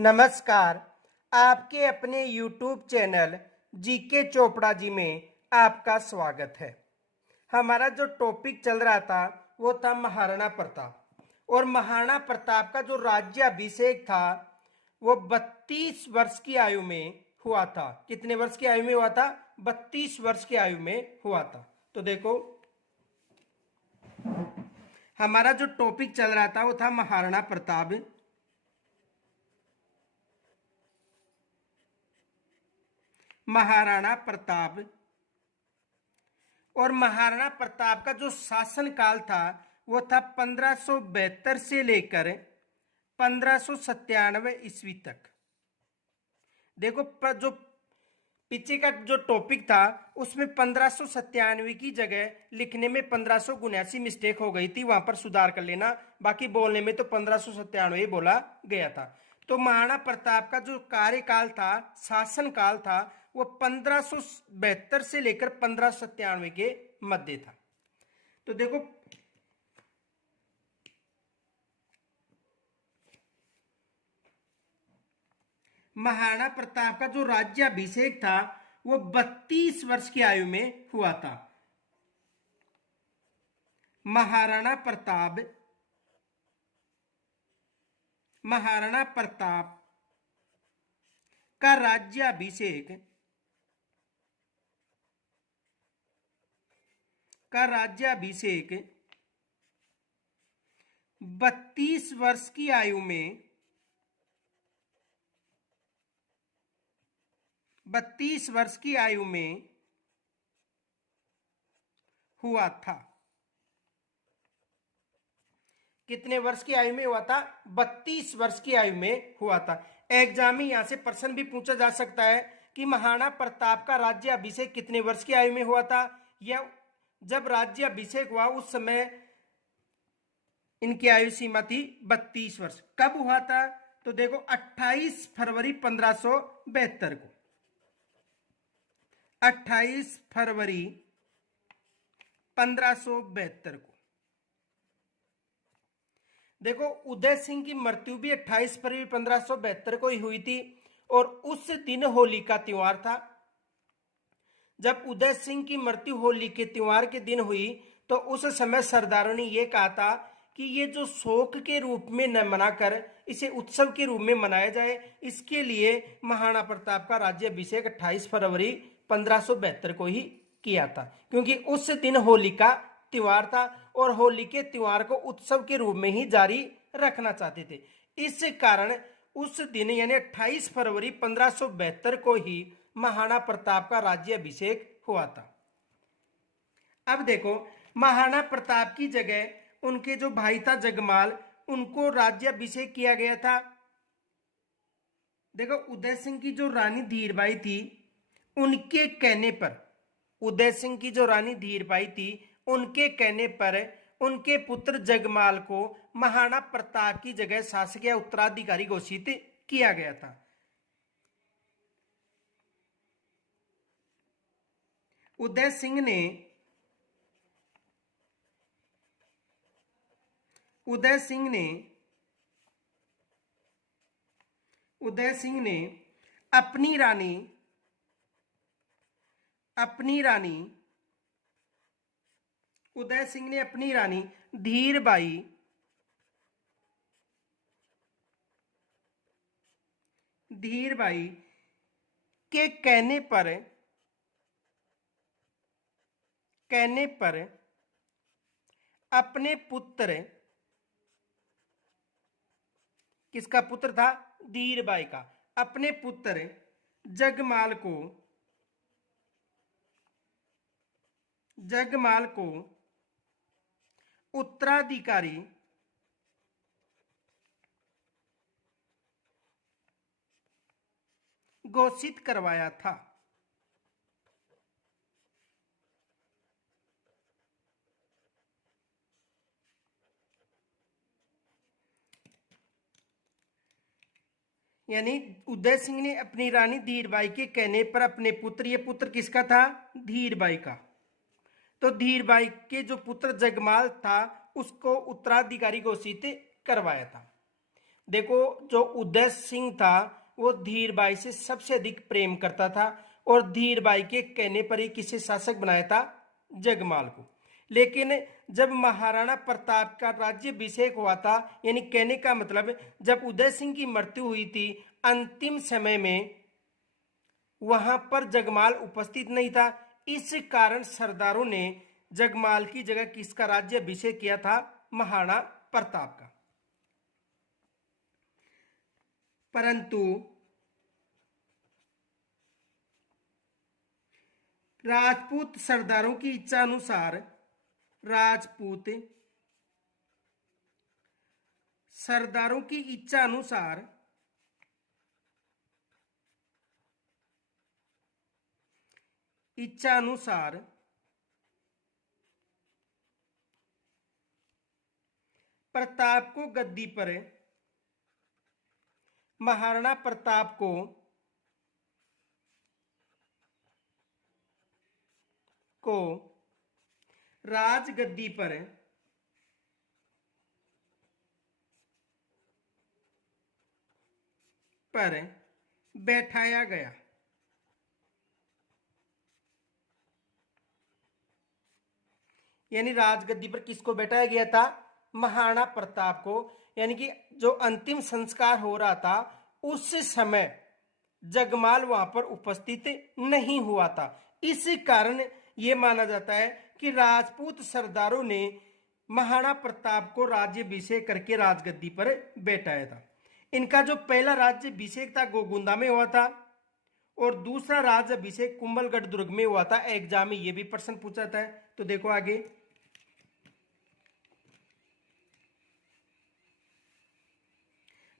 नमस्कार। आपके अपने YouTube channel GK Chopra ji में आपका स्वागत है। हमारा जो टॉपिक चल रहा था वो था महाराणा प्रताप। और महाराणा प्रताप का जो राज्याभिषेक था वो 32 वर्ष की आयु में हुआ था। कितने वर्ष की आयु में हुआ था? 32 वर्ष की आयु में हुआ था। तो देखो, हमारा जो टॉपिक चल रहा था वो था महाराणा प्रताप। महाराणा प्रताप और महाराणा प्रताप का जो शासन काल था वो था 1572 से लेकर 1597 ईस्वी तक। देखो, जो पीछे का जो टॉपिक था उसमें 1597 की जगह लिखने में 1579 मिस्टेक हो गई थी, वहां पर सुधार कर लेना। बाकी बोलने में तो 1597 बोला गया था। तो महाराणा प्रताप का जो कार्यकाल था, शासन काल था, वो 1572 से लेकर 1597 के मध्य था। तो देखो, महाराणा प्रताप का जो राज्याभिषेक था वो 32 वर्ष की आयु में हुआ था। महाराणा प्रताप का राज्याभिषेक 32 वर्ष की आयु में 32 वर्ष की आयु में हुआ था। कितने वर्ष की आयु में हुआ था? 32 वर्ष की आयु में हुआ था। एग्जाम में यहां से प्रश्न भी पूछा जा सकता है कि महाराणा प्रताप का राज्याभिषेक कितने वर्ष की आयु में हुआ था, या जब राज्याभिषेक हुआ उस समय इनकी आयु सीमा थी 32 वर्ष। कब हुआ था? तो देखो, 28 फरवरी 1572 को। 28 फरवरी 1572 को। देखो, उदय सिंह की मृत्यु भी 28 फरवरी 1572 को ही हुई थी और उस दिन होली का त्योहार था। जब उदय सिंह की मृत्यु होली के त्योहार के दिन हुई तो उस समय सरदारों ने यह कहा था कि ये जो शोक के रूप में न मनाकर इसे उत्सव के रूप में मनाया जाए। इसके लिए महाराणा प्रताप का राज्याभिषेक 28 फरवरी 1572 को ही किया था, क्योंकि उस दिन होली का त्योहार था और होली के त्योहार को उत्सव के रूप में ही जारी रखना चाहते थे। इस कारण उस दिन यानी 28 फरवरी 1572 को ही महाराणा प्रताप का राज्याभिषेक हुआ था। अब देखो, महाराणा प्रताप की जगह उनके जो भाई था जगमाल, उनको राज्याभिषेक किया गया था। देखो, उदय सिंह की जो रानी धीरबाई थी उनके कहने पर, उदय सिंह की जो रानी धीरबाई थी उनके कहने पर उनके पुत्र जगमाल को महाराणा प्रताप की जगह शासकीय उत्तराधिकारी घोषित किया गया था। उदय सिंह ने अपनी रानी उदय सिंह ने अपनी रानी धीरबाई के कहने पर अपने पुत्र, किसका पुत्र था? धीरबाई का। अपने पुत्र जगमाल को उत्तराधिकारी घोषित करवाया था। यानी उदय सिंह ने अपनी रानी धीरबाई के कहने पर अपने पुत्र, ये पुत्र किसका था? धीरबाई का। तो धीरबाई के जो पुत्र जगमाल था उसको उत्तराधिकारी घोषित करवाया था। देखो, जो उदय सिंह था वो धीरबाई से सबसे अधिक प्रेम करता था और धीरबाई के कहने पर ही किसे शासक बनाया था? जगमाल को। लेकिन जब महाराणा प्रताप का राज्याभिषेक हुआ था, यानी कहने का मतलब जब उदय सिंह की मृत्यु हुई थी अंतिम समय में, वहां पर जगमाल उपस्थित नहीं था। इस कारण सरदारों ने जगमाल की जगह किसका राज्याभिषेक किया था? महाराणा प्रताप का। परंतु राजपूत सरदारों की इच्छा अनुसार, राजपूत सरदारों की इच्छा अनुसार इच्छा अनुसार प्रताप को गद्दी पर, महाराणा प्रताप को राजगद्दी पर बैठाया गया। यानी राजगद्दी पर किसको बैठाया गया था? महाराणा प्रताप को। यानी कि जो अंतिम संस्कार हो रहा था उस समय जगमाल वहां पर उपस्थित नहीं हुआ था। इस कारण यह माना जाता है कि राजपूत सरदारों ने महाराणा प्रताप को राज्याभिषेक करके राजगद्दी पर बैठाया था। इनका जो पहला राज्याभिषेक था गोगुंदा में हुआ था और दूसरा राज्याभिषेक कुंभलगढ़ दुर्ग में हुआ था। एग्जाम में यह भी प्रश्न पूछा था। तो देखो आगे,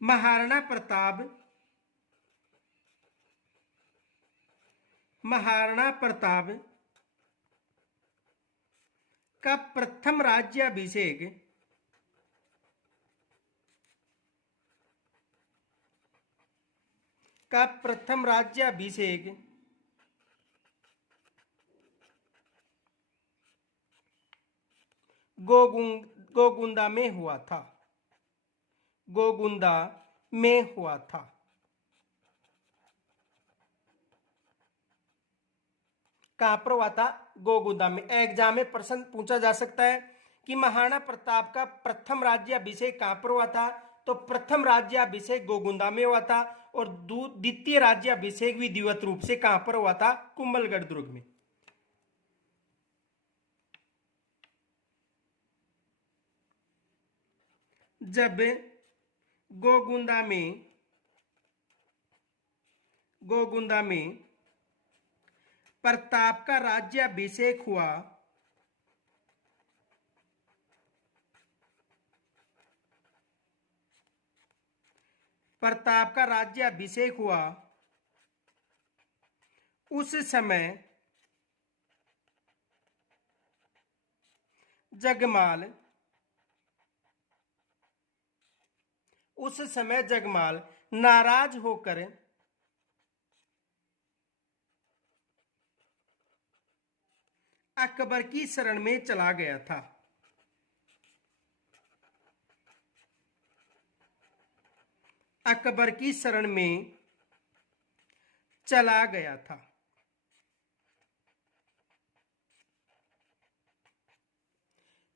महाराणा प्रताप का प्रथम राज्याभिषेक गोगुंदा में हुआ था। गोगुंदा में हुआ था। कहां पर हुआ था? गोगुंदा में। एग्जाम में प्रश्न पूछा जा सकता है कि महाराणा प्रताप का प्रथम राज्याभिषेक कहां पर हुआ था? तो प्रथम राज्याभिषेक गोगुंदा में हुआ था और द्वितीय राज्याभिषेक विधिवत रूप से कहां पर हुआ था? कुंभलगढ़ दुर्ग में। जब गोगुंदा में प्रताप का राज्याभिषेक हुआ, उस समय जगमाल नाराज होकर अकबर की शरण में चला गया था। अकबर की शरण में चला गया था।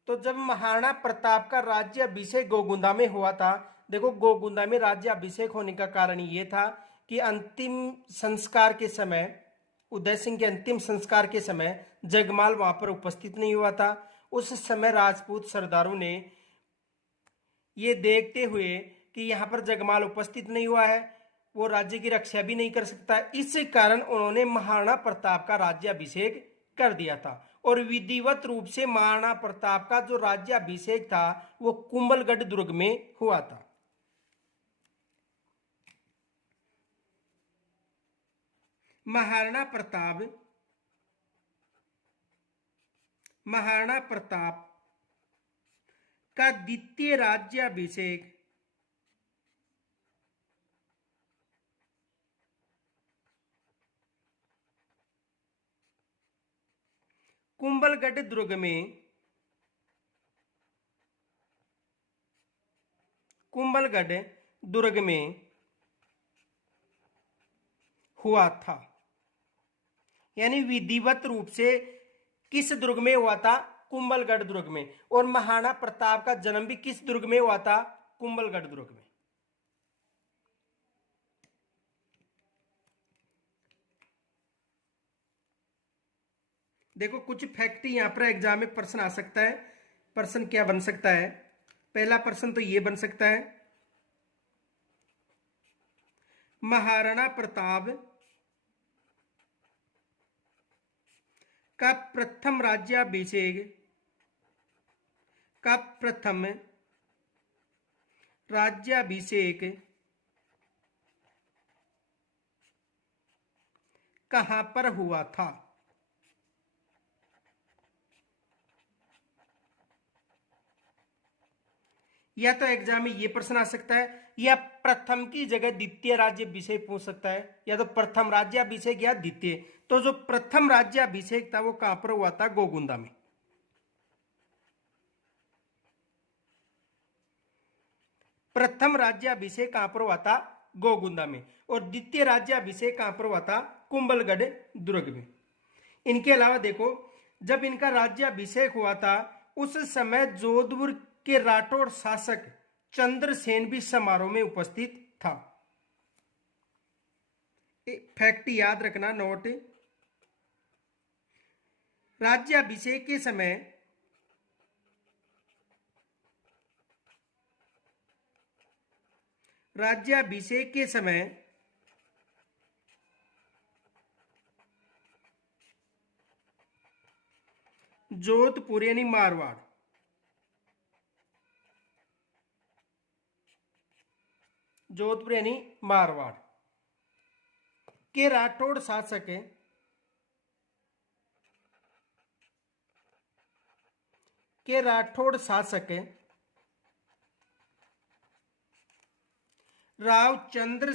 तो जब महाराणा प्रताप का राज्याभिषेक गोगुंदा में हुआ था, देखो गोगुंदा में राज्याभिषेक होने का कारण ये था कि अंतिम संस्कार के समय, उदय सिंह के अंतिम संस्कार के समय जगमाल वहां पर उपस्थित नहीं हुआ था। उस समय राजपूत सरदारों ने ये देखते हुए कि यहाँ पर जगमाल उपस्थित नहीं हुआ है, वो राज्य की रक्षा भी नहीं कर सकता, इस कारण उन्होंने महाराणा प्रताप का राज्याभिषेक कर दिया था। और विधिवत रूप से महाराणा प्रताप का जो राज्याभिषेक था वो कुंभलगढ़ दुर्ग में हुआ था। महाराणा प्रताप का द्वितीय राज्याभिषेक कुंभलगढ़ दुर्ग में हुआ था। यानी विधिवत रूप से किस दुर्ग में हुआ था? कुंभलगढ़ दुर्ग में। और महाराणा प्रताप का जन्म भी किस दुर्ग में हुआ था? कुंभलगढ़ दुर्ग में। देखो कुछ फैक्ट यहां पर एग्जाम में प्रश्न आ सकता है। प्रश्न क्या बन सकता है? पहला प्रश्न तो यह बन सकता है, महाराणा प्रताप का प्रथम राज्याभिषेक कहां पर हुआ था? या तो एग्जाम में ये प्रश्न आ सकता है, या प्रथम की जगह द्वितीय राज्याभिषेक पूछ सकता है, या तो प्रथम राज्याभिषेक या द्वितीय। तो जो प्रथम राज्याभिषेक था वो कहां पर हुआ था? गोगुंदा में। प्रथम राज्याभिषेक कहां पर हुआ था? गोगुंदा में। और द्वितीय राज्याभिषेक कहां पर हुआ था? कुंभलगढ़ दुर्ग में। इनके अलावा देखो, जब इनका राज्याभिषेक हुआ था उस समय जोधपुर के राठौड़ शासक चंद्रसेन भी समारोह में उपस्थित था। फैक्ट याद रखना, नोट। राज्याभिषेक के समय जोधपुर यानी मारवाड़ के राठौड़ शासक रावचंद्र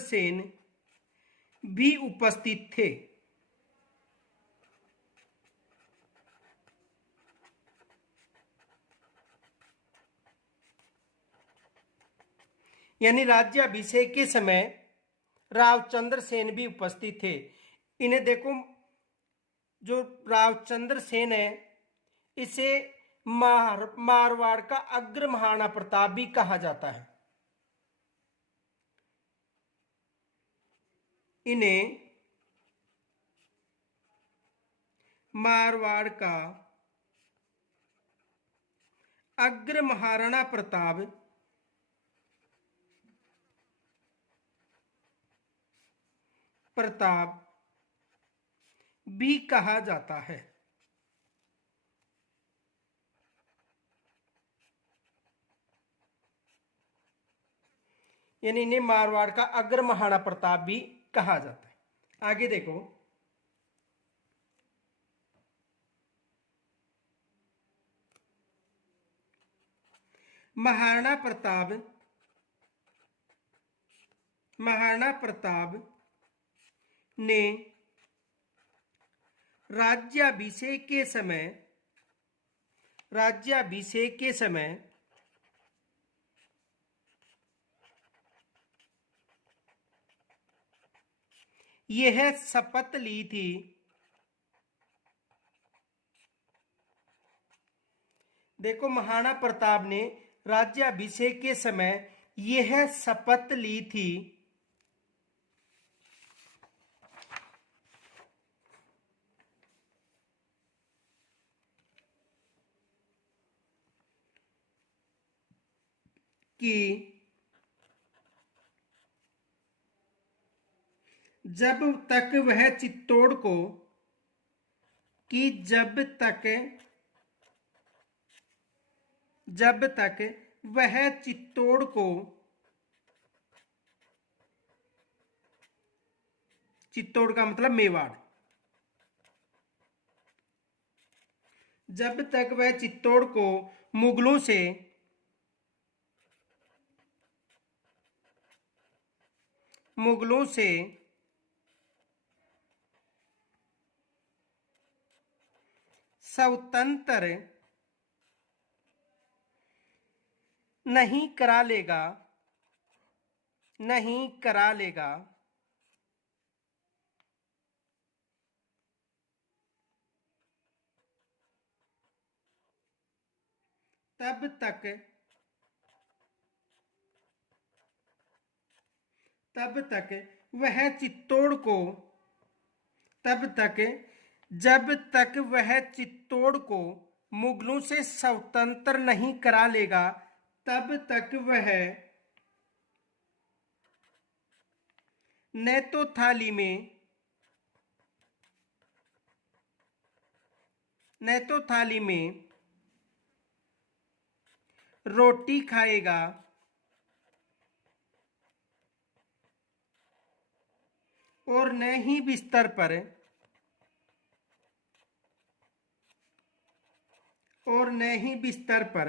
सेन भी उपस्थित थे। यानी राज्याभिषेक के समय रावचंद्र सेन भी उपस्थित थे। इन्हें देखो, जो रावचंद्र सेन है इसे मारवाड़ का अग्र महाराणा प्रताप भी कहा जाता है। इन्हें मारवाड़ का अग्र महाराणा प्रताप भी कहा जाता है। यानी इन्हें मारवाड़ का अग्र महाराणा प्रताप भी कहा जाता है। आगे देखो, महाराणा प्रताप ने राज्याभिषेक के समय यह शपथ ली थी देखो, महाराणा प्रताप ने राज्याभिषेक के समय यह शपथ ली थी कि जब तक वह चित्तौड़ को चित्तौड़ का मतलब मेवाड़, जब तक वह चित्तौड़ को मुगलों से स्वतंत्र नहीं करा लेगा, नहीं करा लेगा, तब तक वह चित्तौड़ को, तब तक जब तक वह चित्तौड़ को मुगलों से स्वतंत्र नहीं करा लेगा, तब तक वह न तो थाली में, न तो थाली में रोटी खाएगा और न ही बिस्तर पर, और न ही बिस्तर पर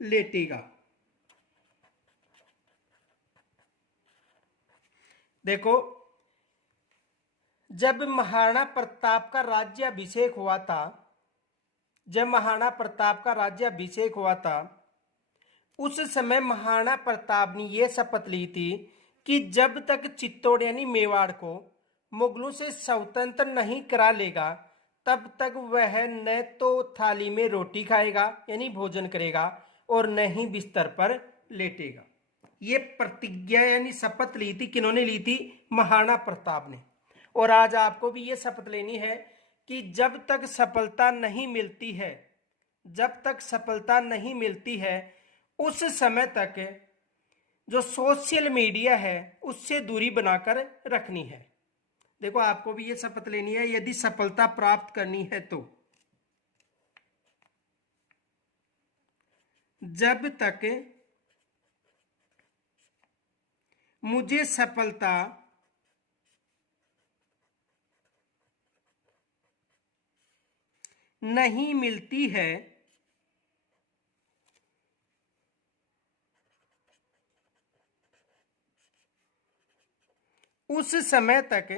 लेटेगा। देखो, जब महाराणा प्रताप का राज्याभिषेक हुआ था, जब महाराणा प्रताप का राज्याभिषेक हुआ था, उस समय महाराणा प्रताप ने यह शपथ ली थी कि जब तक चित्तौड़ यानी मेवाड़ को मुगलों से स्वतंत्र नहीं करा लेगा, तब तक वह न तो थाली में रोटी खाएगा यानी भोजन करेगा और न ही बिस्तर पर लेटेगा। ये प्रतिज्ञा यानी शपथ ली थी, किन्होंने ली थी? महाराणा प्रताप ने। और आज आपको भी ये शपथ लेनी है कि जब तक सफलता नहीं मिलती है, जब तक सफलता नहीं मिलती है, उस समय तक जो सोशल मीडिया है उससे दूरी बनाकर रखनी है। देखो, आपको भी ये शपथ लेनी है यदि सफलता प्राप्त करनी है तो। जब तक मुझे सफलता नहीं मिलती है, उस समय तक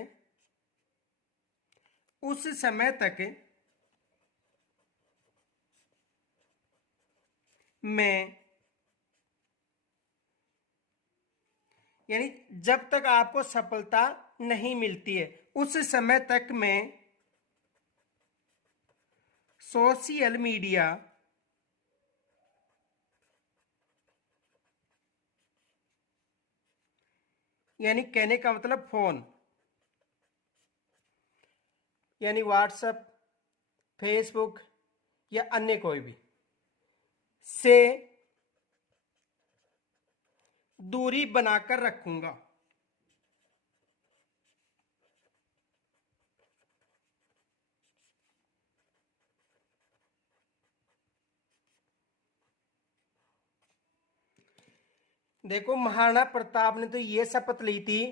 मैं, यानी जब तक आपको सफलता नहीं मिलती है उस समय तक मैं सोशल मीडिया यानी कहने का मतलब फोन, यानी व्हाट्सएप, फेसबुक या अन्य कोई भी से दूरी बनाकर रखूंगा। देखो, महाराणा प्रताप ने तो ये शपथ ली थी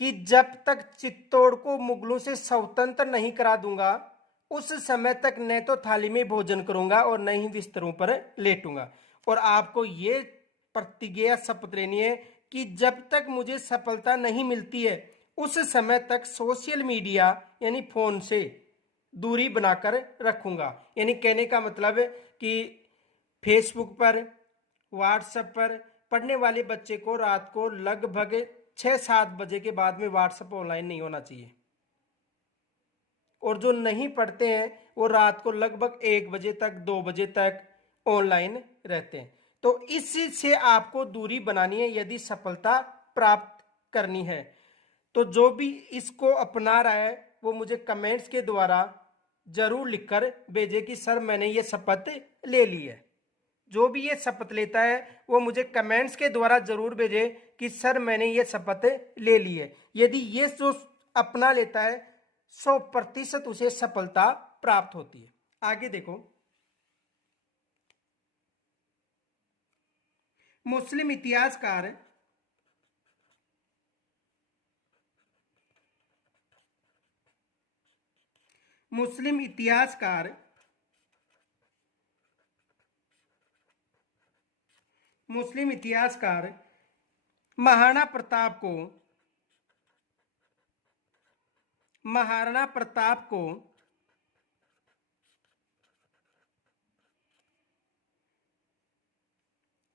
कि जब तक चित्तौड़ को मुगलों से स्वतंत्र नहीं करा दूंगा, उस समय तक न तो थाली में भोजन करूंगा और न ही बिस्तरों पर लेटूंगा। और आपको ये प्रतिज्ञा शपथ लेनी है कि जब तक मुझे सफलता नहीं मिलती है उस समय तक सोशल मीडिया यानी फोन से दूरी बनाकर रखूंगा। यानी कहने का मतलब कि फेसबुक पर, व्हाट्सएप पर पढ़ने वाले बच्चे को रात को लगभग 6-7 बजे के बाद में व्हाट्सएप ऑनलाइन नहीं होना चाहिए, और जो नहीं पढ़ते हैं वो रात को लगभग 1 बजे तक, 2 बजे तक ऑनलाइन रहते हैं। तो इससे आपको दूरी बनानी है यदि सफलता प्राप्त करनी है। तो जो भी इसको अपना रहा है वो मुझे कमेंट्स के द्वारा जरूर लिखकर भेजे कि सर मैंने ये शपथ ले ली है। जो भी ये शपथ लेता है वो मुझे कमेंट्स के द्वारा जरूर भेजे कि सर मैंने ये शपथ ले ली है। यदि ये जो अपना लेता है 100% उसे सफलता प्राप्त होती है। आगे देखो, मुस्लिम इतिहासकार मुस्लिम इतिहासकार मुस्लिम इतिहासकार महाराणा प्रताप को महाराणा प्रताप को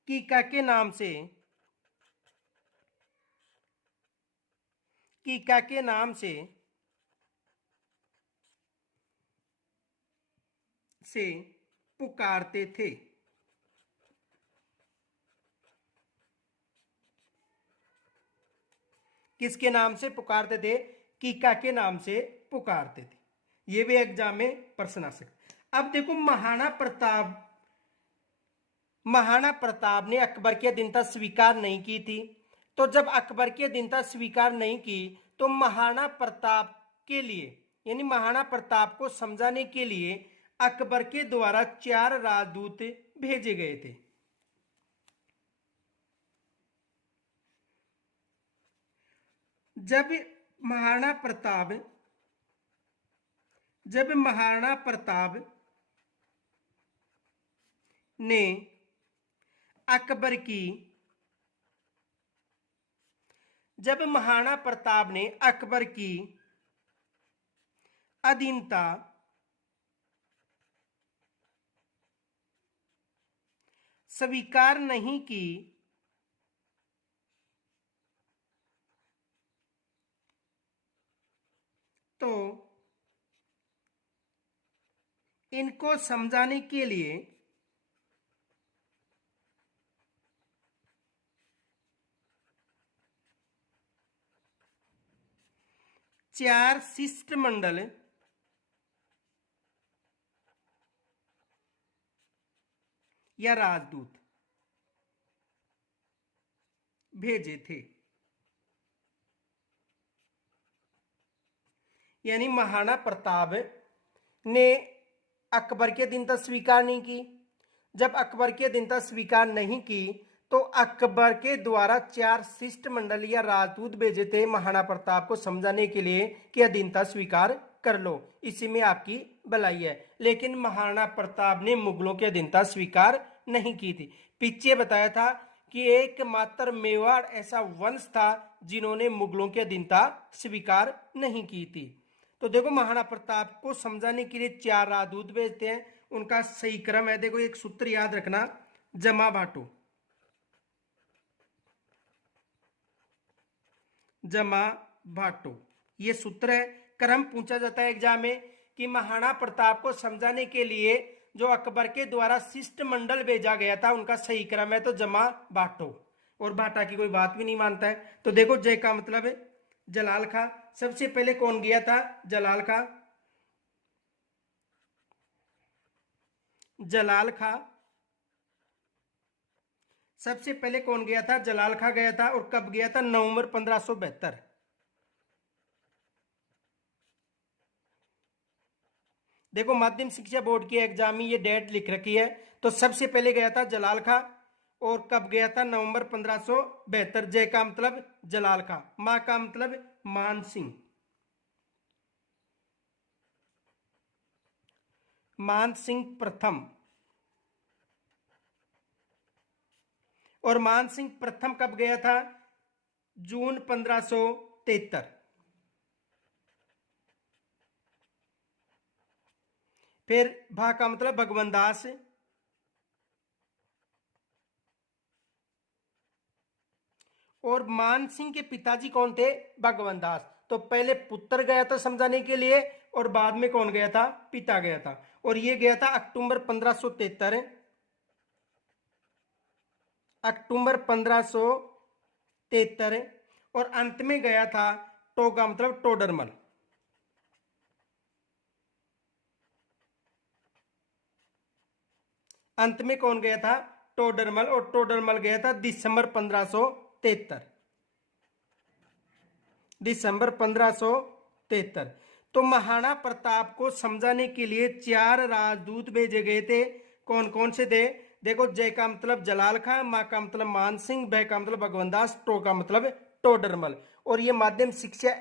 कीका के नाम से पुकारते थे। किसके नाम से पुकारते थे? कीका के नाम से पुकारते थे। ये भी एग्जाम में प्रश्न आ सकता। अब देखो, महाराणा प्रताप ने अकबर की अधीनता स्वीकार नहीं की थी। तो जब अकबर की अधीनता स्वीकार नहीं की तो महाराणा प्रताप के लिए, यानी महाराणा प्रताप को समझाने के लिए अकबर के द्वारा 4 राजदूत भेजे गए थे। जब महाराणा प्रताप ने अकबर की अधीनता स्वीकार नहीं की तो इनको समझाने के लिए 4 शिष्टमंडल या राजदूत भेजे थे। यानी महाराणा प्रताप ने अकबर की अधीनता स्वीकार नहीं की। जब अकबर की अधीनता स्वीकार नहीं की तो अकबर के द्वारा 4 शिष्टमंडल या राजदूत भेजे थे महाराणा प्रताप को समझाने के लिए कि अधीनता स्वीकार कर लो, इसी में आपकी भलाई है। लेकिन महाराणा प्रताप ने मुगलों की अधीनता स्वीकार नहीं की थी। पीछे बताया था कि एकमात्र मेवाड़ ऐसा वंश था जिन्होंने मुगलों की अधीनता स्वीकार नहीं की थी। तो देखो, महाराणा प्रताप को समझाने के लिए 4 राजदूत भेजते हैं। उनका सही क्रम है, देखो एक सूत्र याद रखना, जमा भाटो, ये सूत्र है। क्रम पूछा जाता है एग्जाम में कि महाराणा प्रताप को समझाने के लिए जो अकबर के द्वारा शिष्टमंडल भेजा गया था उनका सही क्रम है तो जमा भाटो, और भाटा की कोई बात भी नहीं मानता है। तो देखो, जय का मतलब है जलाल खां। सबसे पहले कौन गया था? जलाल खां सबसे पहले कौन गया था? जलाल खां गया था। और कब गया था? नवंबर 1572। देखो, माध्यमिक शिक्षा बोर्ड की एग्जाम में ये डेट लिख रखी है। तो सबसे पहले गया था जलाल खां, और कब गया था? नवंबर 1572। जय का मतलब जलाल खां, मां का मतलब मान सिंह प्रथम। और मान सिंह प्रथम कब गया था? जून 1573। फिर भा का मतलब भगवान दास, और मान सिंह के पिताजी कौन थे? भगवान दास। तो पहले पुत्र गया था समझाने के लिए, और बाद में कौन गया था? पिता गया था। और ये गया था अक्टूबर 1573, और अंत में गया था टोगा मतलब टोडरमल। अंत में कौन गया था? टोडरमल। और टोडरमल गया था दिसंबर 1573। तो महाराणा प्रताप को समझाने के लिए 4 राजदूत भेजे गए थे। कौन कौन से थे? देखो, जय का मतलब जलाल खां, मां का मतलब मान सिंह, बह का मतलब भगवान दास, टो का मतलब टोडरमल। और ये माध्यमिक शिक्षा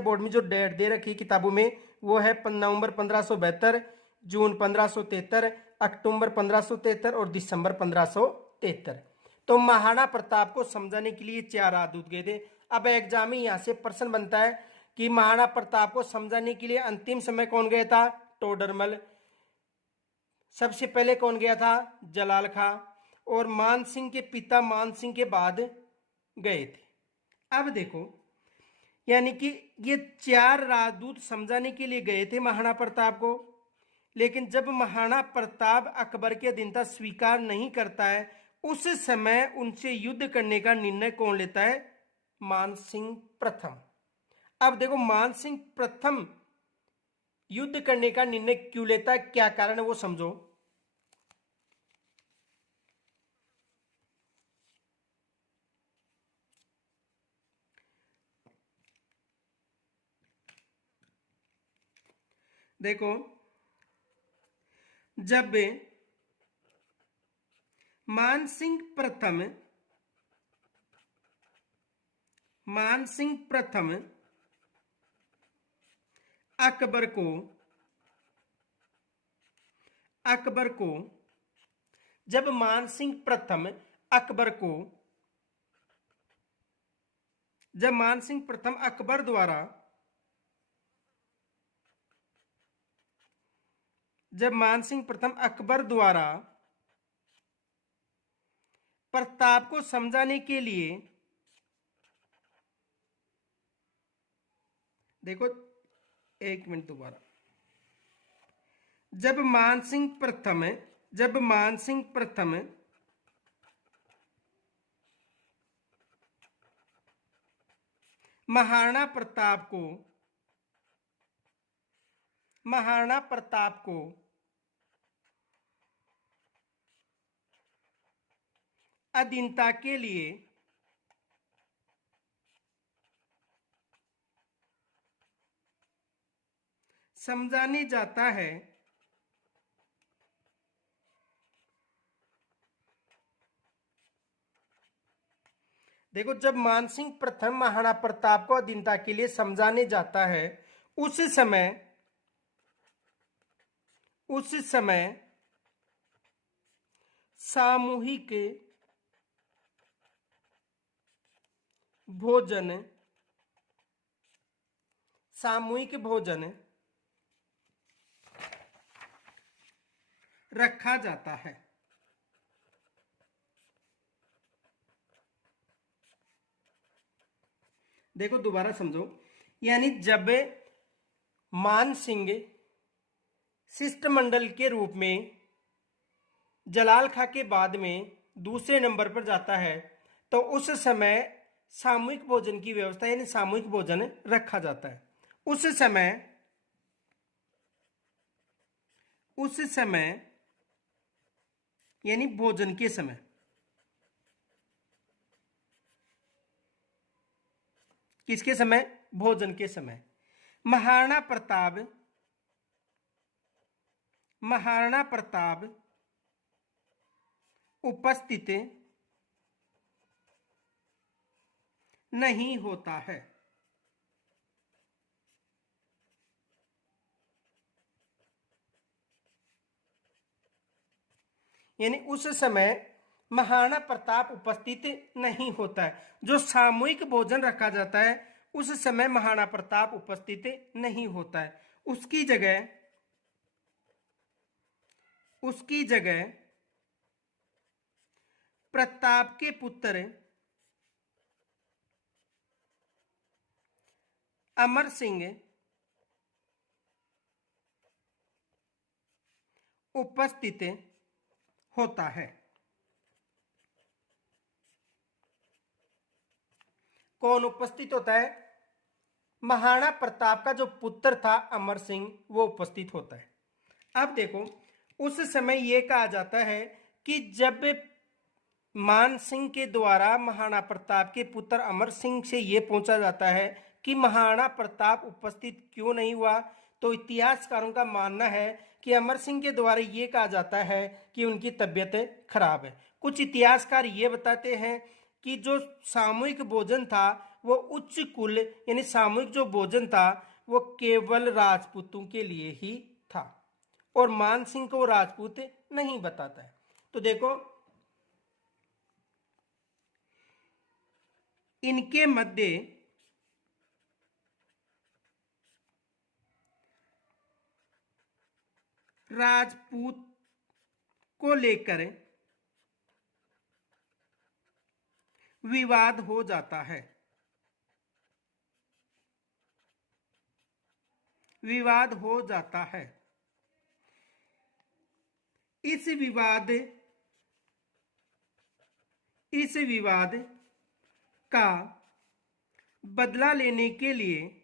बोर्ड में जो डेट दे रखी किताबों में वो है नवंबर 1572, जून 1573, अक्टूबर 1573 और दिसंबर 1573। तो महाराणा प्रताप को समझाने के लिए 4 राजदूत गए थे। अब एग्जाम में यहां से प्रश्न बनता है कि महाराणा प्रताप को समझाने के लिए अंतिम समय कौन गया था? टोडरमल। सबसे पहले कौन गया था? जलाल खां। और मान सिंह के पिता मान सिंह के बाद गए थे। अब देखो, यानी कि ये 4 राजदूत समझाने के लिए गए थे महाराणा प्रताप को, लेकिन जब महाराणा प्रताप अकबर के अधीनता स्वीकार नहीं करता है, उस समय उनसे युद्ध करने का निर्णय कौन लेता है? मान सिंह प्रथम। अब देखो, मान सिंह प्रथम युद्ध करने का निर्णय क्यों लेता है, क्या कारण है वो समझो। देखो, जब मान सिंह प्रथम अकबर को जब मान सिंह प्रथम अकबर को जब मान सिंह प्रथम अकबर द्वारा प्रताप को समझाने के लिए, देखो एक मिनट दोबारा, जब मान सिंह प्रथम महाराणा प्रताप को अधीनता के लिए समझाने जाता है, देखो जब मानसिंह प्रथम महाराणा प्रताप को अधीनता के लिए समझाने जाता है, उस समय सामूहिक भोजन रखा जाता है। देखो दोबारा समझो, यानी जब मान सिंह शिष्टमंडल के रूप में जलाल खां के बाद में दूसरे नंबर पर जाता है, तो उस समय सामूहिक भोजन की व्यवस्था यानी सामूहिक भोजन रखा जाता है। उस समय यानी भोजन के समय किसके समय? भोजन के समय महाराणा प्रताप उपस्थित नहीं होता है। यानी उस समय महाराणा प्रताप उपस्थित नहीं होता है। जो सामूहिक भोजन रखा जाता है उस समय महाराणा प्रताप उपस्थित नहीं होता है। उसकी जगह प्रताप के पुत्र अमर सिंह उपस्थित होता है। कौन उपस्थित होता है? महाराणा प्रताप का जो पुत्र था अमर सिंह, वो उपस्थित होता है। अब देखो, उस समय यह कहा जाता है कि जब मान सिंह के द्वारा महाराणा प्रताप के पुत्र अमर सिंह से यह पूछा जाता है कि महाराणा प्रताप उपस्थित क्यों नहीं हुआ, तो इतिहासकारों का मानना है कि अमर सिंह के द्वारा ये कहा जाता है कि उनकी तबीयत खराब है। कुछ इतिहासकार ये बताते हैं कि जो सामूहिक भोजन था वो उच्च कुल यानी सामूहिक जो भोजन था वो केवल राजपूतों के लिए ही था और मान सिंह को राजपूत नहीं बताता है। तो देखो, इनके मध्य राजपूत को लेकर विवाद हो जाता है। विवाद हो जाता है। इस विवाद का बदला लेने के लिए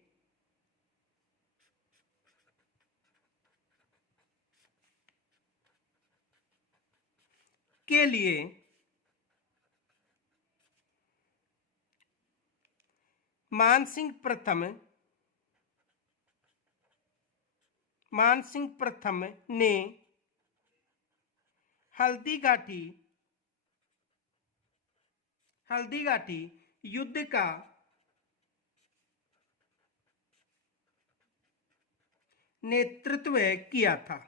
मानसिंह प्रथम ने हल्दीघाटी युद्ध का नेतृत्व किया था।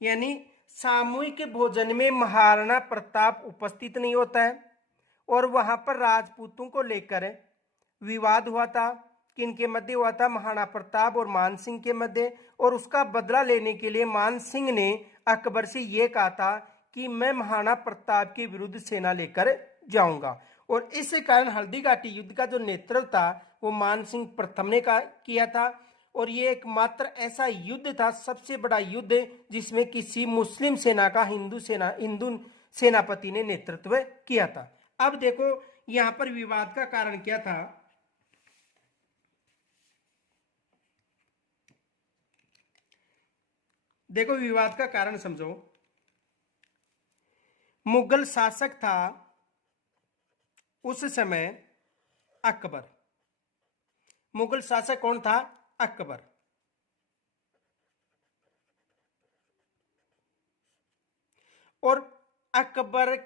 यानी सामूहिक भोजन में महाराणा प्रताप उपस्थित नहीं होता है और वहां पर राजपूतों को लेकर विवाद हुआ था। किनके मध्य हुआ था? महाराणा प्रताप और मान सिंह के मध्य। और उसका बदला लेने के लिए मान सिंह ने अकबर से यह कहा था कि मैं महाराणा प्रताप के विरुद्ध सेना लेकर जाऊंगा। और इस कारण हल्दीघाटी युद्ध का जो नेतृत्व था वो मान सिंह प्रथम ने किया था। और ये एकमात्र ऐसा युद्ध था, सबसे बड़ा युद्ध, जिसमें किसी मुस्लिम सेना का हिंदू सेनापति ने नेतृत्व किया था। अब देखो यहां पर विवाद का कारण क्या था। देखो विवाद का कारण समझो। मुगल शासक था उस समय अकबर। मुगल शासक कौन था? अकबर। और अकबर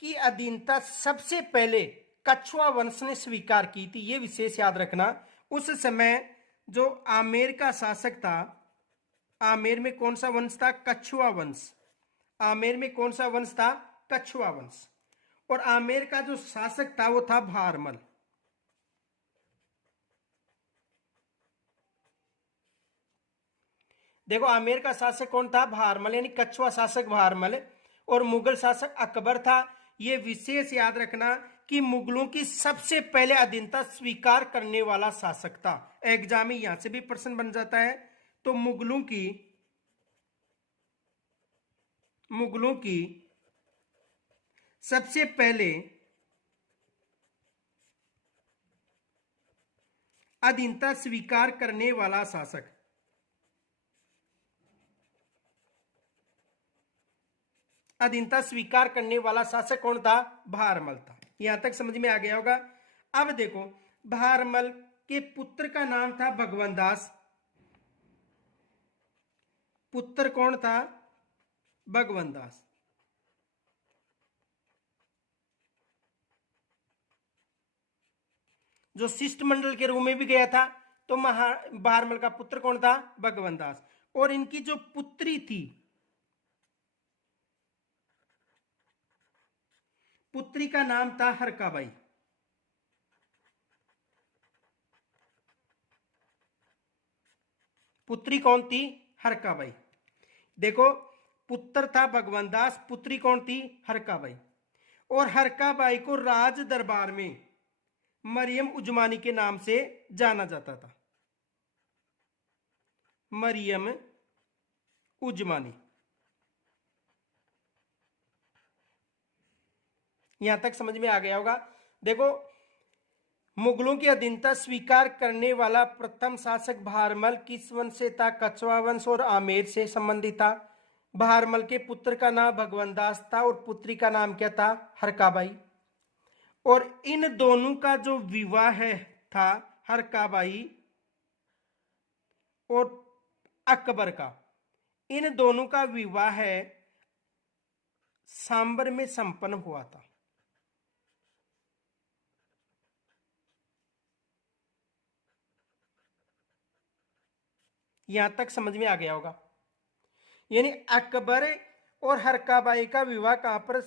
की अधीनता सबसे पहले कछुआ वंश ने स्वीकार की थी, यह विशेष याद रखना। उस समय जो आमेर का शासक था, आमेर में कौन सा वंश था? कछुआ वंश। आमेर में कौन सा वंश था? कछुआ वंश। और आमेर का जो शासक था वो था भारमल। देखो आमेर का शासक कौन था? भारमल, यानी कछुआ शासक भारमल। और मुगल शासक अकबर था। यह विशेष याद रखना कि मुगलों की सबसे पहले अधीनता स्वीकार करने वाला शासक था। एग्जाम में यहां से भी प्रश्न बन जाता है। तो मुगलों की सबसे पहले अधीनता स्वीकार करने वाला शासक, अधीनता स्वीकार करने वाला शासक कौन था? भारमल था। यहां तक समझ में आ गया होगा। अब देखो भारमल के पुत्र का नाम था भगवान दास। पुत्र कौन था? भगवान दास। जो शिष्टमंडल के रूप में भी गया था। तो भारमल का पुत्र कौन था? भगवान दास। और इनकी जो पुत्री थी, पुत्री का नाम था हरकाबाई। पुत्री कौन थी? हरकाबाई। देखो पुत्र था भगवान दास, पुत्री कौन थी? हरकाबाई। और हरकाबाई को राज दरबार में मरियम उजमानी के नाम से जाना जाता था। मरियम उजमानी। यहां तक समझ में आ गया होगा। देखो मुगलों की अधीनता स्वीकार करने वाला प्रथम शासक भारमल किस वंश से था? कछुआ वंश और आमेर से संबंधित था। भारमल के पुत्र का नाम भगवान दास था और पुत्री का नाम क्या था? हरकाबाई। और इन दोनों का जो विवाह था, हरकाबाई और अकबर का, इन दोनों का विवाह सांबर में संपन्न हुआ था। यहां तक समझ में आ गया होगा। यानी अकबर और हरकाबाई का विवाह कहां पर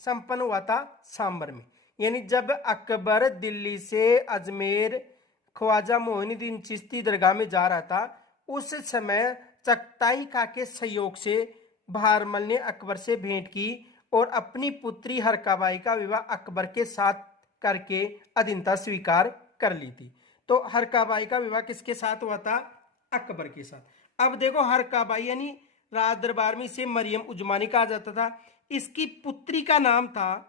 संपन्न हुआ था सांबर में। यानी जब अकबर दिल्ली से अजमेर ख्वाजा मोइनुद्दीन चिश्ती दरगाह में जा रहा था, उस समय चगताई खां के सहयोग से भारमल ने अकबर से भेंट की और अपनी पुत्री हरकाबाई का विवाह अकबर के साथ करके अधीनता स्वीकार कर ली थी। तो हरकाबाई का विवाह किसके साथ हुआ था? अकबर के साथ। अब देखो, हरकाबाई यानी राज दरबार में इसे मरियम उजमानी कहा जाता था। इसकी पुत्री का नाम था,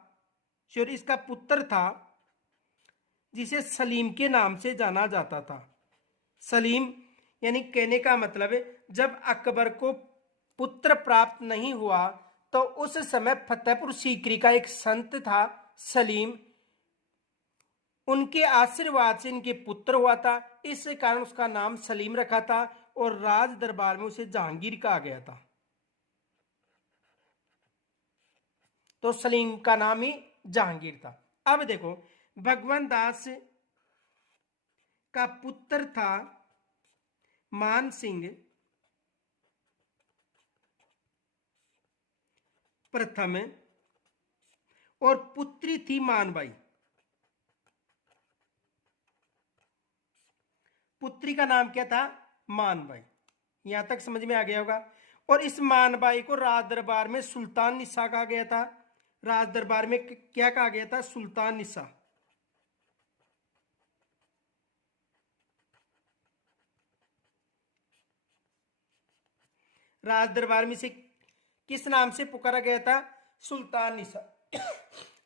इसका पुत्र था जिसे सलीम के नाम से जाना जाता था। सलीम यानी कहने का मतलब है, जब अकबर को पुत्र प्राप्त नहीं हुआ तो उस समय फतेहपुर सीकरी का एक संत था सलीम, उनके आशीर्वाद से इनके पुत्र हुआ था। इस कारण उसका नाम सलीम रखा था और राज दरबार में उसे जहांगीर कहा गया था। तो सलीम का नाम ही जहांगीर था। अब देखो, भगवान दास का पुत्र था मान सिंह प्रथम और पुत्री थी मानबाई। पुत्री का नाम क्या था? मानबाई। यहां तक समझ में आ गया होगा। और इस मानबाई को राज दरबार में सुल्तान निसा कहा गया था। राज दरबार में क्या कहा गया था? सुल्तान निसा। राज दरबार में से किस नाम से पुकारा गया था? सुल्तान निसा।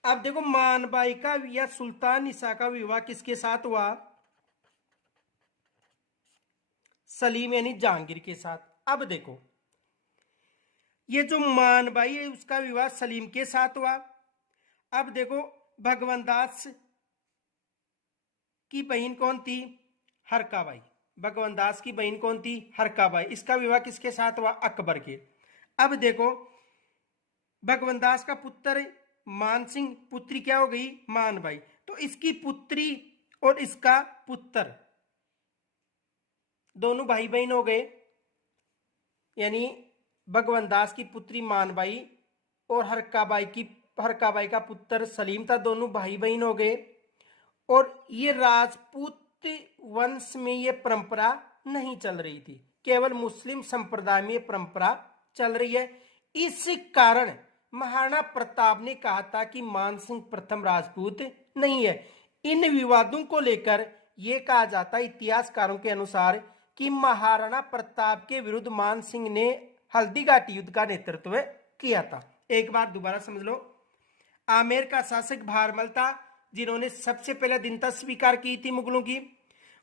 अब देखो, मानबाई का या सुल्तान निसा का विवाह किसके साथ हुआ? सलीम यानी जहांगीर के साथ। अब देखो, ये जो मानबाई है उसका विवाह सलीम के साथ हुआ। अब देखो, भगवान दास की बहन कौन थी? हरकाबाई। भगवान दास की बहन कौन थी? हरकाबाई। इसका विवाह किसके साथ हुआ? अकबर के। अब देखो, भगवान दास का पुत्र मान सिंह, पुत्री क्या हो गई? मानबाई। तो इसकी पुत्री और इसका पुत्र दोनों भाई बहन हो गए। यानी भगवान दास की पुत्री मानबाई और हरकाबाई का पुत्र सलीम था, दोनों भाई बहन हो गए। और ये राजपूत वंश में ये परंपरा नहीं चल रही थी, केवल मुस्लिम संप्रदाय में ये परंपरा चल रही है। इस कारण महाराणा प्रताप ने कहा था कि मानसिंह प्रथम राजपूत नहीं है। इन विवादों को लेकर यह कहा जाता है इतिहासकारों के अनुसार कि महाराणा प्रताप के विरुद्ध मान सिंह ने हल्दीघाटी युद्ध का नेतृत्व किया था। एक बार दोबारा समझ लो, आमेर का शासक भारमल था जिन्होंने सबसे पहले दीनता स्वीकार की थी मुगलों की,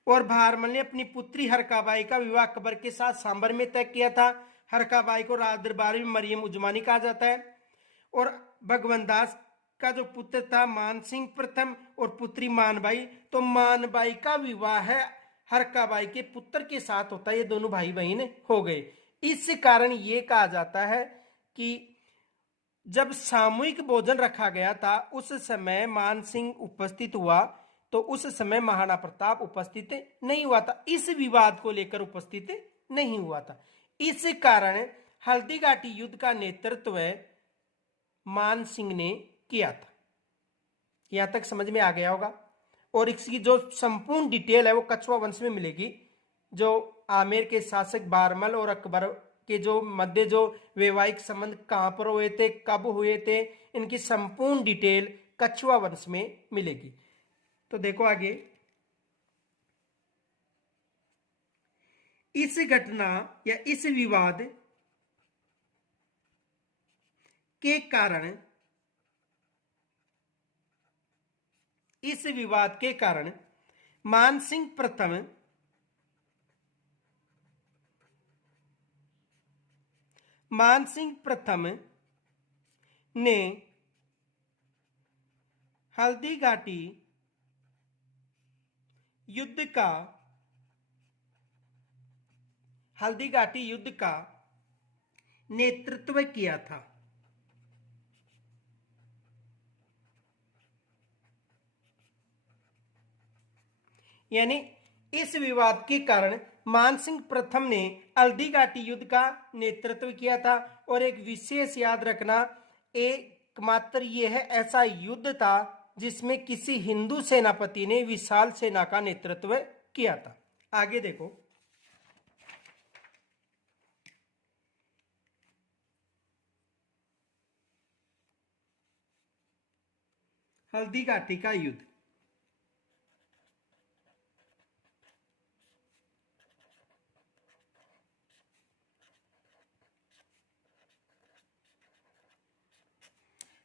और भारमल ने अपनी पुत्री हरकाबाई का विवाह अकबर के साथ सांबर में तय किया था। हरकाबाई को राज दरबार में मरियम उजमानी कहा जाता है। और भगवान दास का जो पुत्र था मान सिंह प्रथम और पुत्री मानबाई, तो मानबाई का विवाह है हरकाबाई के पुत्र के साथ होता है। ये दोनों भाई बहन हो गए। इस कारण ये कहा जाता है कि जब सामूहिक भोजन रखा गया था उस समय मान सिंह उपस्थित हुआ, तो उस समय महाराणा प्रताप उपस्थित नहीं हुआ था, इस विवाद को लेकर उपस्थित नहीं हुआ था। इस कारण हल्दीघाटी युद्ध का नेतृत्व मान सिंह ने किया था। यहां तक समझ में आ गया होगा। और इसकी जो संपूर्ण डिटेल है वो कछुआ वंश में मिलेगी। जो आमेर के शासक भारमल और अकबर के जो मध्य जो वैवाहिक संबंध कहां पर हुए थे, कब हुए थे, इनकी संपूर्ण डिटेल कछुआ वंश में मिलेगी। तो देखो आगे, इस घटना या इस विवाद के कारण मान सिंह प्रथम ने हल्दीघाटी युद्ध का नेतृत्व किया था। यानी इस विवाद के कारण मानसिंह प्रथम ने हल्दीघाटी युद्ध का नेतृत्व किया था। और एक विशेष याद रखना, एकमात्र यह ऐसा युद्ध था जिसमें किसी हिंदू सेनापति ने विशाल सेना का नेतृत्व किया था। आगे देखो, हल्दी घाटी का युद्ध।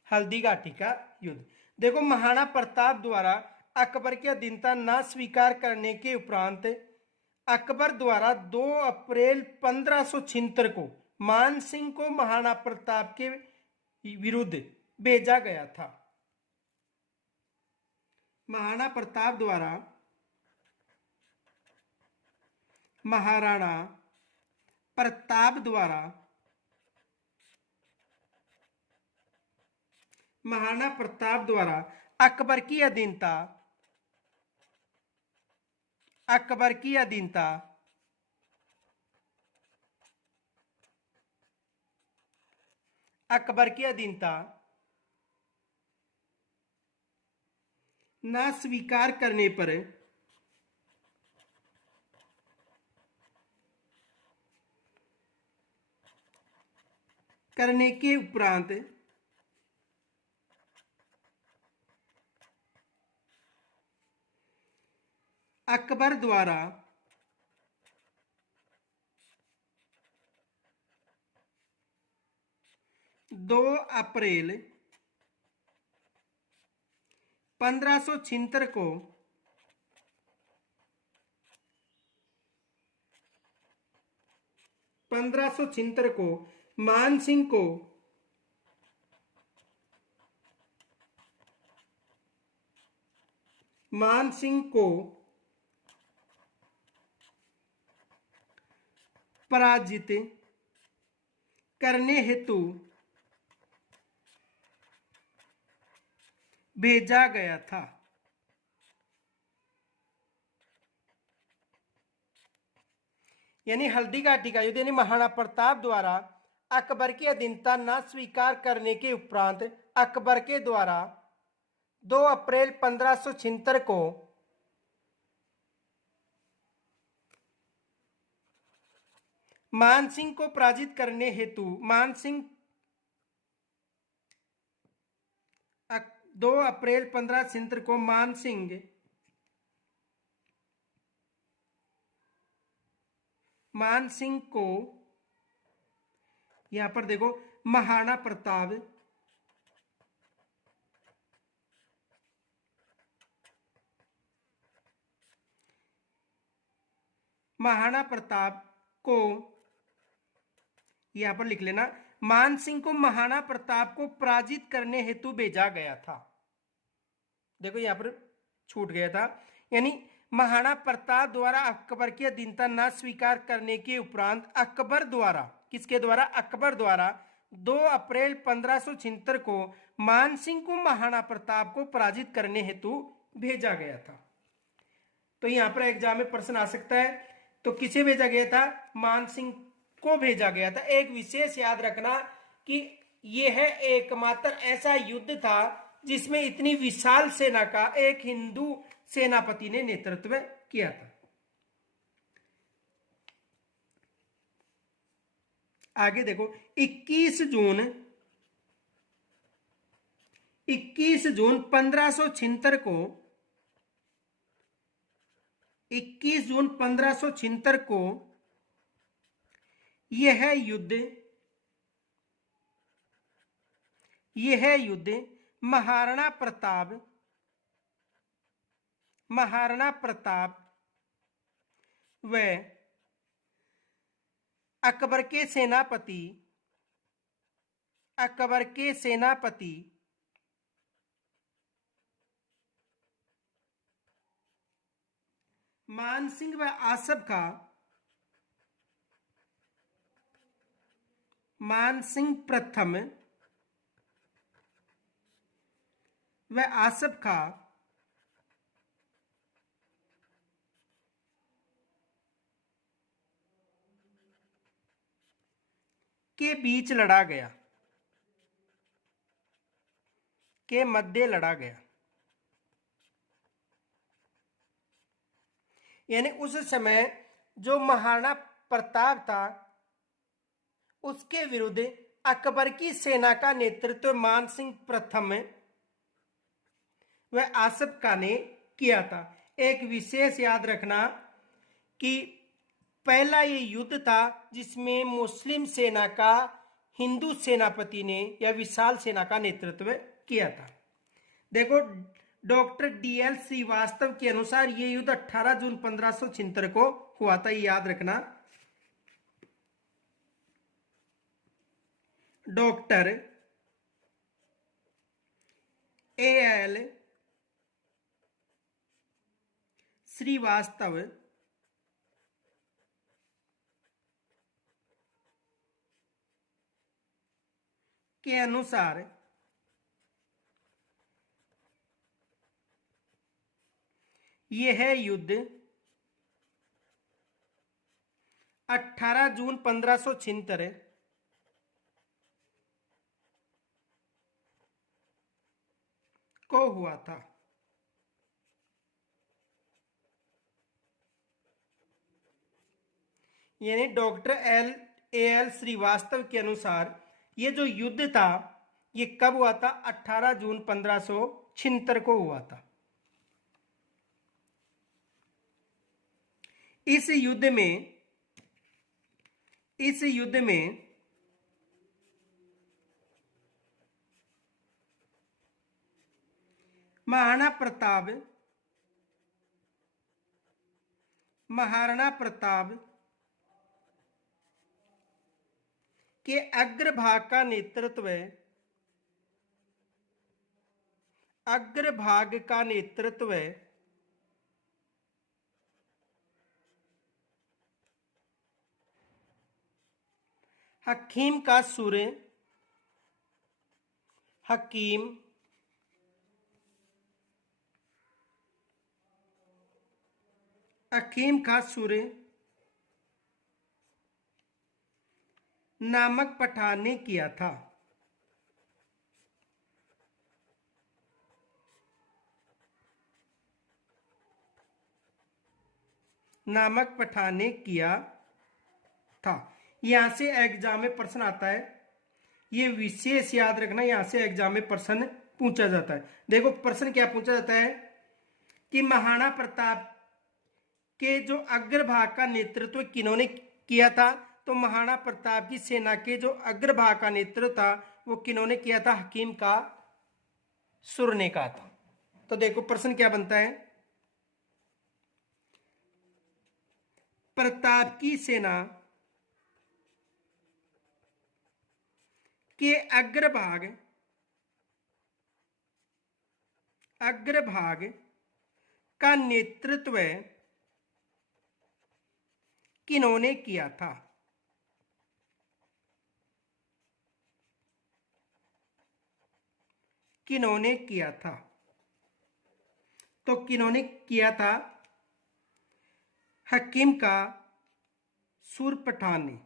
हल्दी घाटी का युद्ध देखो, महाराणा प्रताप द्वारा अकबर की अधीनता न स्वीकार करने के उपरांत अकबर द्वारा 2 अप्रैल 1576 को मान सिंह को महाराणा प्रताप के विरुद्ध भेजा गया था। महाराणा प्रताप द्वारा महाराणा प्रताप द्वारा महाराणा प्रताप द्वारा अकबर की अधीनता अकबर की अधीनता अकबर की अधीनता न स्वीकार करने पर करने के उपरांत अकबर द्वारा दो अप्रैल 1576 को मान सिंह को पराजित करने हेतु भेजा गया था। यानी हल्दी घाटी का युद्ध यानी महाराणा प्रताप द्वारा अकबर की अधीनता न स्वीकार करने के उपरांत अकबर के द्वारा 2 अप्रैल 1576 को मान सिंह को पराजित करने हेतु 2 अप्रैल 1576 को मान सिंह को यहां पर देखो महाराणा प्रताप को यहां पर लिख लेना, मान सिंह को महाराणा प्रताप को पराजित करने हेतु भेजा गया था। देखो यहां पर छूट गया था, यानी महाराणा प्रताप द्वारा अकबर की अधीनता न स्वीकार करने के उपरांत अकबर द्वारा किसके द्वारा अकबर द्वारा 2 अप्रैल 1576 को मान सिंह को महाराणा प्रताप को पराजित करने हेतु भेजा गया था। तो यहां पर एग्जाम में प्रश्न आ सकता है, तो किसे भेजा गया था? मान सिंह को भेजा गया था। एक विशेष याद रखना कि यह एकमात्र ऐसा युद्ध था जिसमें इतनी विशाल सेना का एक हिंदू सेनापति ने नेतृत्व किया था। आगे देखो 21 जून 1576 को 21 जून 1576 को यह युद्ध महाराणा प्रताप व अकबर के सेनापति मान सिंह व आसफ का मान सिंह प्रथम व आसफ खां के बीच लड़ा गया। के मध्य लड़ा गया। यानी उस समय जो महाराणा प्रताप था उसके विरुद्ध अकबर की सेना का नेतृत्व मान सिंह प्रथम व आसफ खां ने किया था। एक विशेष याद रखना कि पहला ये युद्ध था जिसमें मुस्लिम सेना का हिंदू सेनापति ने या विशाल सेना का नेतृत्व किया था। देखो डॉक्टर डीएल श्रीवास्तव के अनुसार ये युद्ध 18 जून 1576 को हुआ था, ये याद रखना। डॉक्टर एएल श्रीवास्तव के अनुसार यह युद्ध 18 जून 1576 को हुआ था। यानी डॉक्टर एएल श्रीवास्तव के अनुसार ये जो युद्ध था ये कब हुआ था? 18 जून 1576 को हुआ था। इस युद्ध में महाराणा प्रताप के अग्रभाग का नेतृत्व हकीम का सुर नामक पठान ने किया था। यहां से एग्जाम में प्रश्न आता है, ये विशेष याद रखना, यहां से एग्जाम में प्रश्न पूछा जाता है। देखो प्रश्न क्या पूछा जाता है कि महाराणा प्रताप के जो अग्रभाग का नेतृत्व किन्होंने किया था? तो महाराणा प्रताप की सेना के जो अग्रभाग का नेतृत्व था वो किन्होंने किया था? हकीम का सुर ने कहा था। तो देखो प्रश्न क्या बनता है, प्रताप की सेना के अग्रभाग का नेतृत्व किन्होंने किया था? तो किन्होंने किया था? हकीम का सुर पठान ने।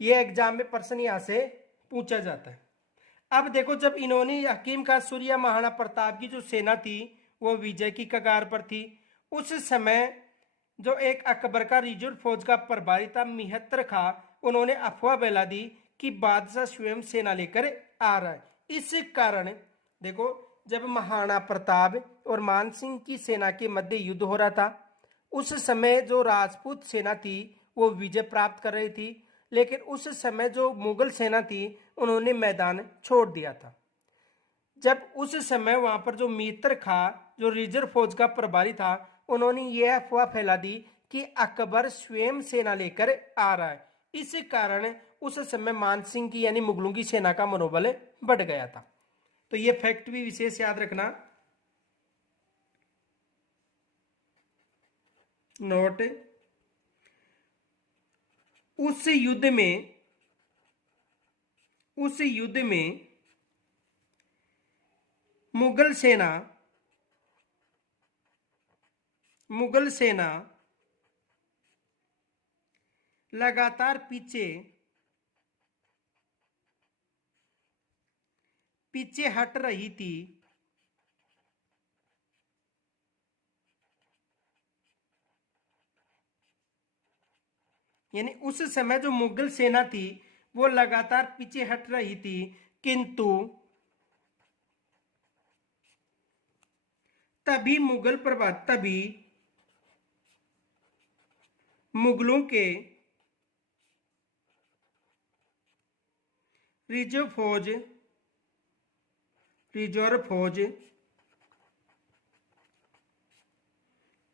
ये एग्जाम में प्रश्न यहां से पूछा जाता है। अब देखो जब इन्होंने हकीम का सुर या महाराणा प्रताप की जो सेना थी वो विजय की कगार पर थी, उस समय जो एक अकबर का रिजर्व फौज का प्रभारी था मिहत्तर खां, उन्होंने अफवाह फैला दी कि बादशाह स्वयं सेना लेकर आ रहा है। इस कारण देखो जब महाराणा प्रताप और मान सिंह की सेना के मध्य युद्ध हो रहा था, उस समय जो राजपूत सेना थी वो विजय प्राप्त कर रही थी, लेकिन उस समय जो मुगल सेना थी उन्होंने मैदान छोड़ दिया था। जब उस समय वहां पर जो मिहत्तर खां जो रिजर्व फौज का प्रभारी था, उन्होंने यह अफवाह फैला दी कि अकबर स्वयं सेना लेकर आ रहा है। इस कारण उस समय मान सिंह की यानी मुगलों की सेना का मनोबल बढ़ गया था। तो यह फैक्ट भी विशेष याद रखना। नोट, उस युद्ध में मुगल सेना मुगल सेना लगातार पीछे पीछे हट रही थी, यानी उस समय जो मुगल सेना थी वो लगातार पीछे हट रही थी, किंतु तभी मुगलों के रिजर्व फौज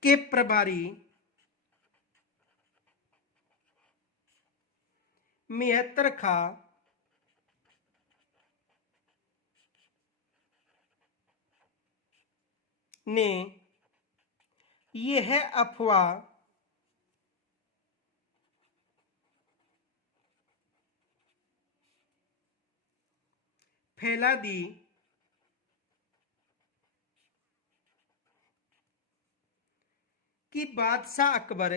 के प्रभारी मेहतर खां ने यह अफवाह फैला दी कि बादशाह अकबर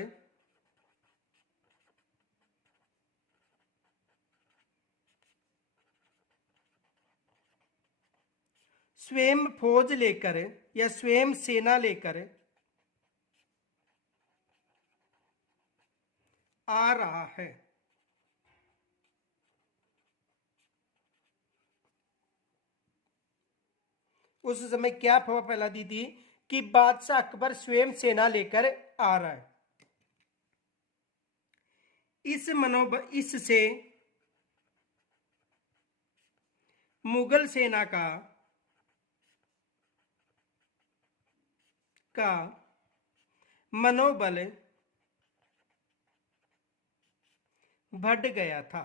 स्वयं फौज लेकर या स्वयं सेना लेकर आ रहा है। उस समय क्या अफवाह फैला दी थी कि बादशाह अकबर स्वयं सेना लेकर आ रहा है। इससे मुगल सेना का मनोबल बढ़ गया था।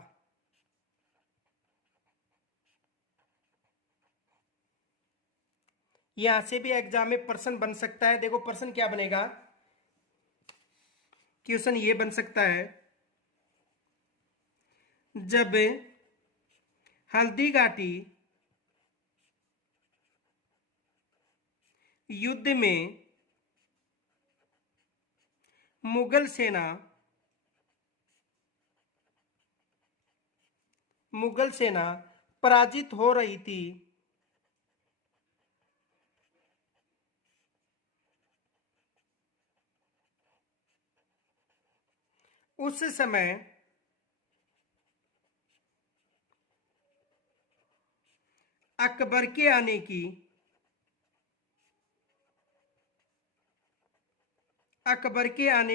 यहां से भी एग्जाम में प्रश्न बन सकता है। देखो प्रश्न क्या बनेगा, क्वेश्चन ये बन सकता है, जब हल्दीघाटी युद्ध में मुगल सेना पराजित हो रही थी, उस समय अकबर के आने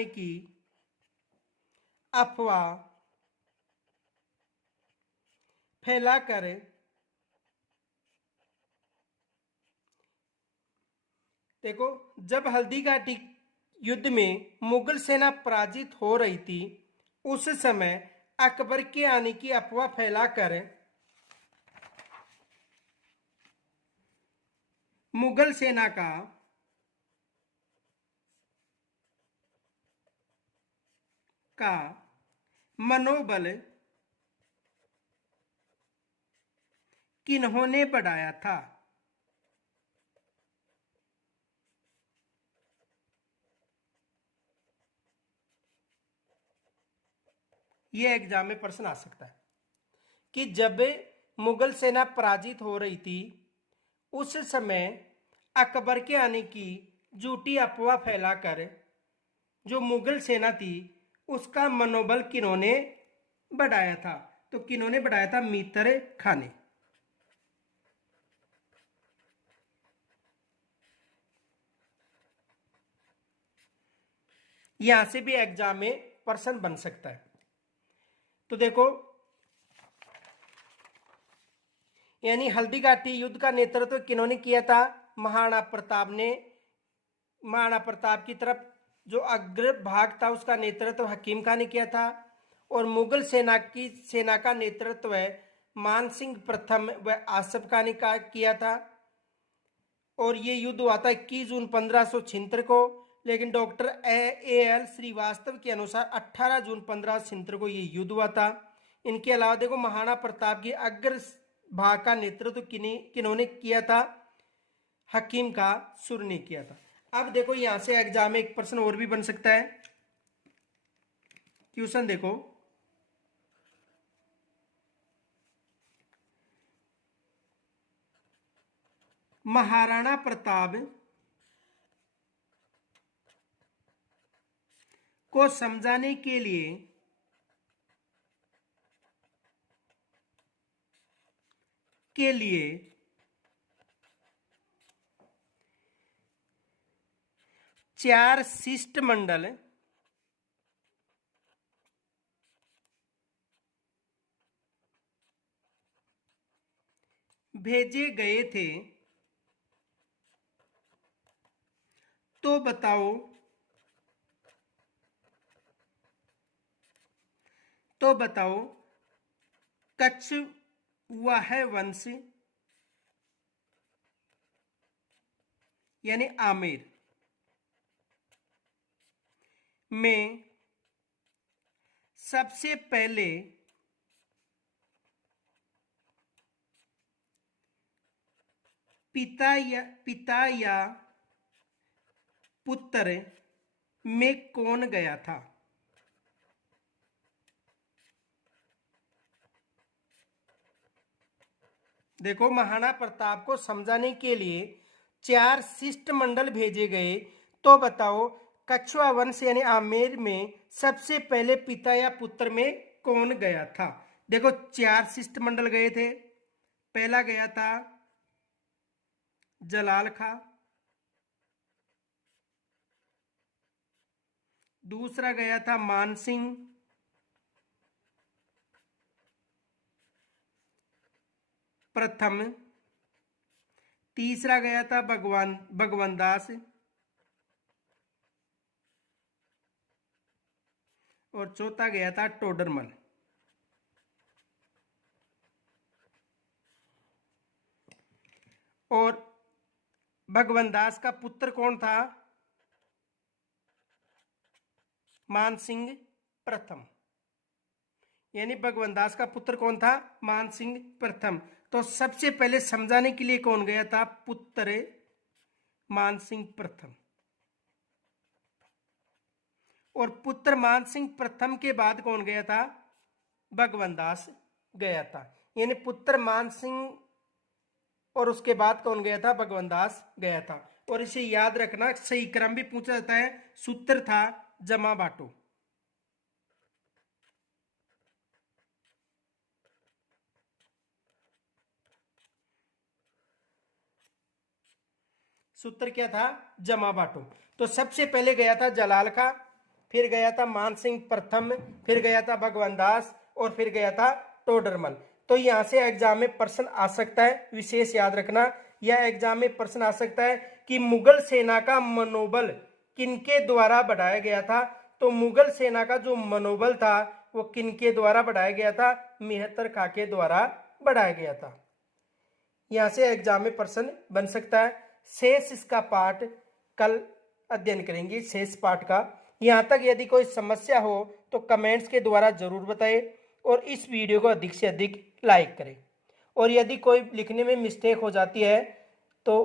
की अफवाह फैलाकर देखो, जब हल्दीघाटी युद्ध में मुगल सेना पराजित हो रही थी, उस समय अकबर के आने की अफवाह फैलाकर मुगल सेना का मनोबल किन्होंने बढ़ाया था? यह एग्जाम में प्रश्न आ सकता है कि जब मुगल सेना पराजित हो रही थी, उस समय अकबर के आने की झूठी अफवाह फैलाकर जो मुगल सेना थी उसका मनोबल किन्होंने बढ़ाया था? तो किन्होंने बढ़ाया था? मेहतर खां ने। यहां से भी एग्जाम में प्रश्न बन सकता है। तो देखो, यानी हल्दीघाटी युद्ध का नेतृत्व किन्होंने किया था? महाराणा प्रताप ने। महाराणा प्रताप की तरफ जो अग्रभाग था उसका नेतृत्व हकीम खां ने किया था, और मुगल सेना का नेतृत्व मान सिंह प्रथम व आसफ खां ने किया था। और ये युद्ध हुआ था 21 जून 1576 को, लेकिन डॉक्टर एल श्रीवास्तव के अनुसार 18 जून 1576 को ये युद्ध हुआ था। इनके अलावा देखो, महाराणा प्रताप की अग्र भाग का नेतृत्व किन्होंने किया था? हकीम खां सुर ने किया था। अब देखो यहां से एग्जाम में एक प्रश्न और भी बन सकता है। क्वेश्चन देखो, महाराणा प्रताप को समझाने के लिए चार शिष्टमंडल भेजे गए थे, तो बताओ कछवाह वंश यानी आमेर में सबसे पहले पिता या पुत्र में कौन गया था। देखो, महाराणा प्रताप को समझाने के लिए चार शिष्टमंडल भेजे गए, तो बताओ कछवा वंश यानी आमेर में सबसे पहले पिता या पुत्र में कौन गया था। देखो, चार शिष्टमंडल गए थे। पहला गया था जलाल खां, दूसरा गया था मानसिंह, प्रथम, तीसरा गया था भगवान दास, और चौथा गया था टोडरमल। और भगवान दास का पुत्र कौन था? मानसिंह प्रथम, यानी भगवान दास का पुत्र कौन था? मानसिंह प्रथम। तो सबसे पहले समझाने के लिए कौन गया था? पुत्र मानसिंह प्रथम। और पुत्र मानसिंह प्रथम के बाद कौन गया था? भगवान दास गया था। यानी पुत्र मानसिंह और उसके बाद कौन गया था? भगवान दास गया था। और इसे याद रखना, सही क्रम भी पूछा जाता है। सूत्र था जमा बांटो। सूत्र क्या था? जमा बांटो। तो सबसे पहले गया था जलाल खां, फिर गया था मानसिंह प्रथम, फिर गया था भगवान दास, और फिर गया था टोडरमल। तो यहां से एग्जाम में प्रश्न आ सकता है, विशेष याद रखना। यह एग्जाम में प्रश्न आ सकता है कि मुगल सेना का मनोबल किनके द्वारा बढ़ाया गया था। तो मुगल सेना का जो मनोबल था वो किनके द्वारा बढ़ाया गया था? मेहतर खां के द्वारा बढ़ाया गया था। यहां से एग्जाम में प्रश्न बन सकता है। शेष इसका पाठ कल अध्ययन करेंगे, शेष पाठ का। यहां तक यदि कोई समस्या हो तो कमेंट्स के द्वारा जरूर बताएं, और इस वीडियो को अधिक से अधिक लाइक करें। और यदि कोई लिखने में मिस्टेक हो जाती है तो